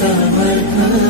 summer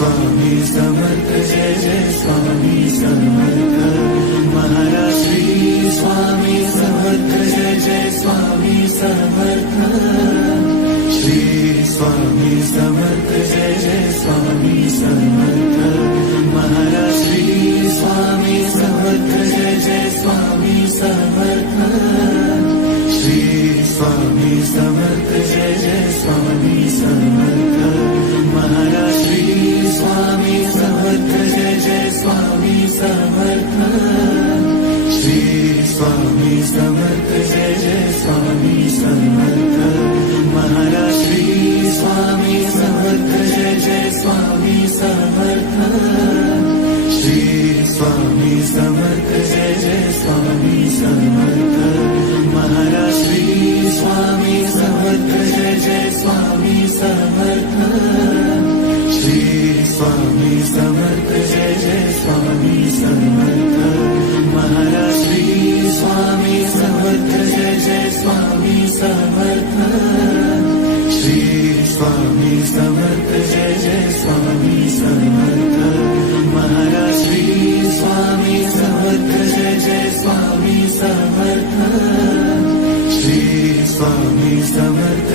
Swami Samarth سهر سهر Swami Samarth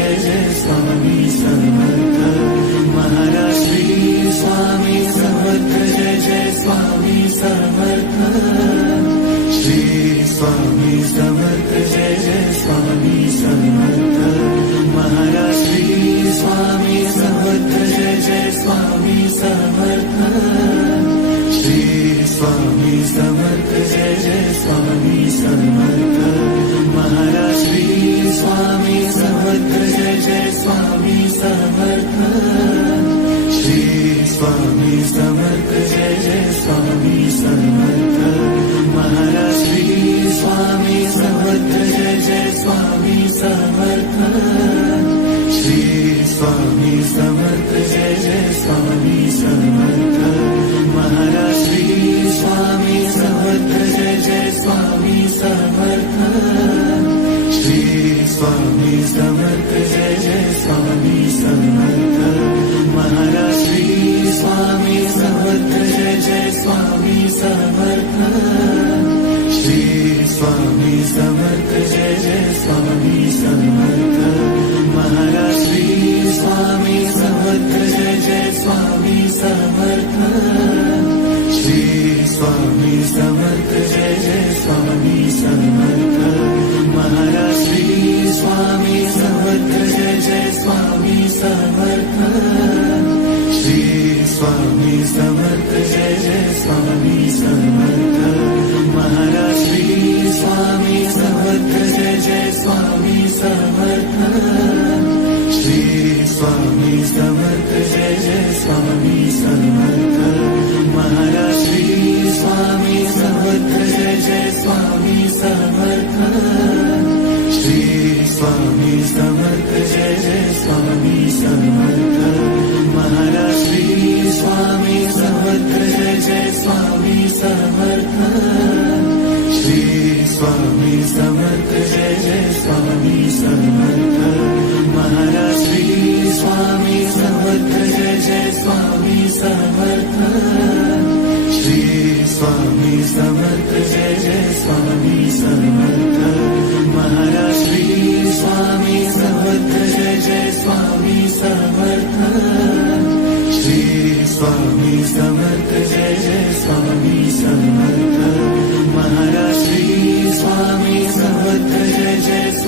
സമർപ്പ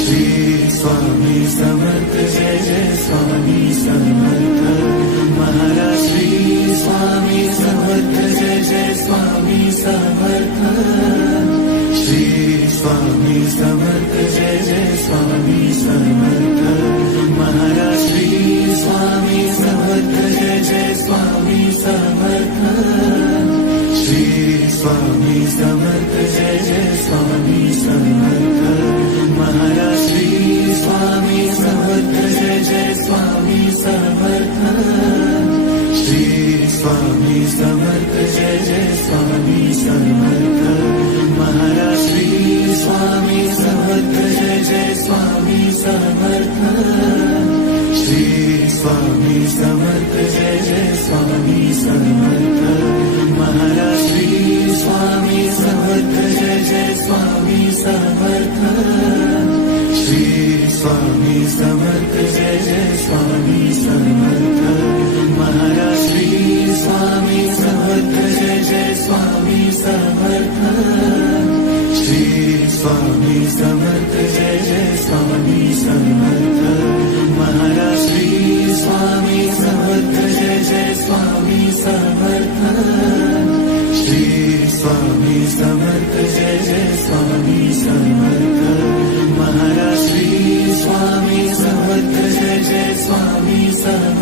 Shri Swami Samarth Swami Samarth Shri Swami Samarth Jai Jai Swami Samarth Maharashtri Shri Swami Samarth Jai Jai Swami Samarth